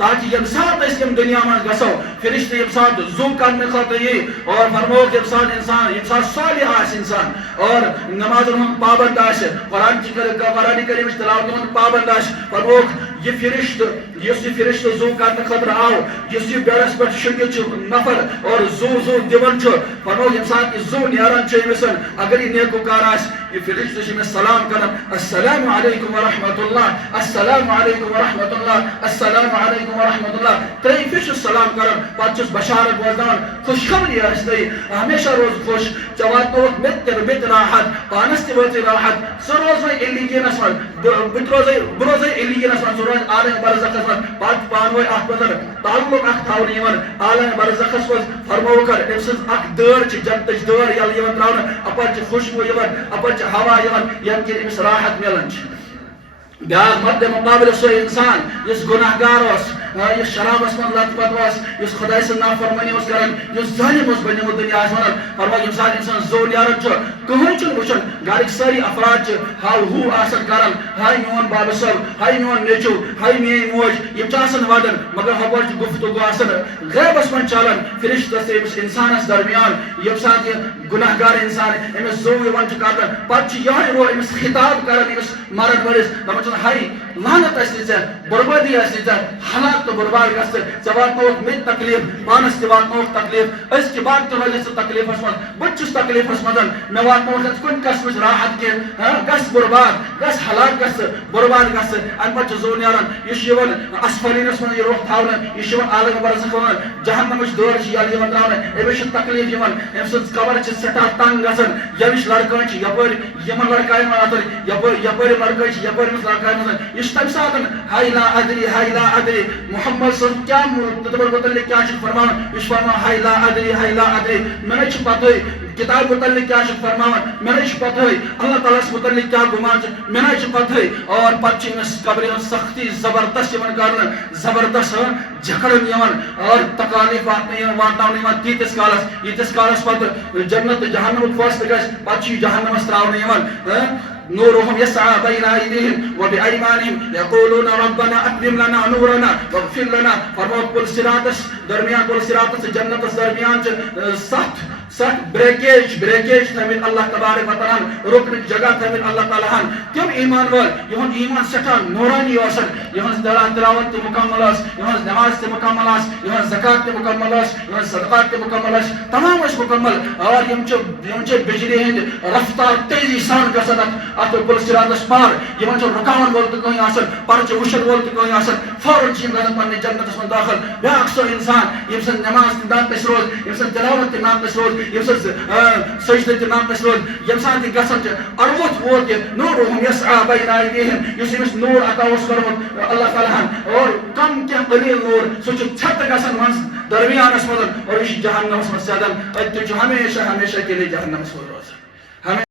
تاکہ یم سات یم دنیا من گسو فرشتہ یم سات زو کرنے خاطر یہ اور فرمو یم سات انسان یم سات صالح آس انسان اور نماز پابند آس قرآن کریم تلاوت ہند پابند آس فرمو یہ فرشت زو کرنے خاطر آو اس یہ بیڑس پہ شنگت نفر اور زو دون فرمو یم سات یہ زو نیران امسن اگر یہ نیکوکار آس یہ فرشتہ میں سلام کرن السلام علیکم ورحمۃ اللہ السلام علیکم ورحمۃ اللہ السلام علیکم ورحمۃ اللہ تریم پھر سلام کرن پتہ بشارت بوزان خوشخبری آس تھی ہمیشہ روز خوش ژے مت راحت پانس تہ راحت سہ روز وی علیینس من بہ روزے علیینس من سہ روز عالم برزخس من پتہ پان وی ات مزن تعلق اخ تھاون عالم برزخس من فرمو کر ام سن اخ دٲر جنتچ دٲر یل تراؤن اپر خوشبو اپر ہوا یم کہ امس راحت ملان بیاکھ مد مقابل سو انسان اس گناہ گار اس شرابس من لت پت اس خدائے سن نافرمانی کران اس ظالم بنیمت دنیا من فرما یم سات انسان زو نیران کہین چھ وچان گھرک ساری افراد ہاو ہو آسان کران ہائی میون باب صاحب ہائی میون نیچو ہائی میری موج یم ودان مگر ہپر گفتگو آسان غیبس من چلان فرشتس امس انسانس درمیان یم سات یہ گناہ گار انسان امس زو کر پتہ یہ رو امس خطاب کران امس مرد ورس دپان ہائی لعنت ژے بربادی ژے ہلاک تو برباد گژھ ژے واتنوک مے تکلیف پانس تہ واتنوک تکلیف اس کے بعد تہ روزِ ژٕ تکلیفس من بہٕ چھُس تکلیفس منٛز مے واتنوک کُنہِ قسمٕچ راحت کینٛہہ گژھ برباد گژھ ہلاک گژھ برباد گژھ امہِ پتہٕ چھُ زو نیران یہ چھُ یِوان اسفلینس منٛز یہ روح تھاونہٕ یہ چھُ یِوان عالم برزخ ونان جہنمٕچ دٲر چھِ یلہٕ یِوان تراونہٕ أمِس چھِ تکلیف یِوان أمۍ سٕنٛز قبر چھِ سٮ۪ٹھاہ تنگ گژھان ییٚمِس لڑکہٕ چھِ یپٲرۍ یِمن لڑکایَن منٛز اَتر یپٲرۍ لڑکہٕ چھِ یپٲرۍ أمِس لڑکایَن منٛز یہ چھُ تمہِ ساتہٕ ہاے لا ادری محمد صلی کیا متعلق کیا فرمان یہ فرمان ہاے لا ادری میں پتہ کتاب متعلق کیا فرمان میں پتہ اللہ تعالیٰ متعلق کیا گمان میں پتہ اور پتہ قبر سختی زبردست کر زبردست جھکڑن اور تکالیف واتن تیتس کالس پتہ جنت جہنم فیصلہ گھس پتہ جہنمس تراؤن نورهم يسعى بين أيديهم وبأيمانهم يقولون ربنا أتمم لنا نورنا واغفر لنا فرمو كل صراط درمیان كل صراط جنت درمیان سخت بریکیج تھمت اللہ تبارک و تعالیٰ رکن جگہ تھمت اللہ تعالیٰ تم ایمان وال یہن ایمان سٹھاہ نورانی یہن تلاوت تہ مکمل یہن نماز تہ مکمل یہن زکات تہ مکمل یہن صدقات تہ مکمل تمام مکمل اور یم بجلی ہند رفتار تیزی سان گژھان ات کل صراطس پار یمن رکاون وول تہ کہیں پرچہ وشن وول تہ کہیں فوراً گژھان پنہ جنتس من داخل بیاکھ سو انسان یم سن نماز تہ ناقص روز یم سن تلاوت تہ ناقص روز یم سن سجدہ تہ ناقص روز یم سات گژھان اروت ووت نورهم يسعى بين ايديهم یس امس نور عطا اوس کرمت اللہ تعالیٰ اور کم کیا قلیل نور سہ چھت گژھان من درمیانس من اور یہ جہنمس من سیدن اتہ ہمیشہ کے لیے جہنمس من روزان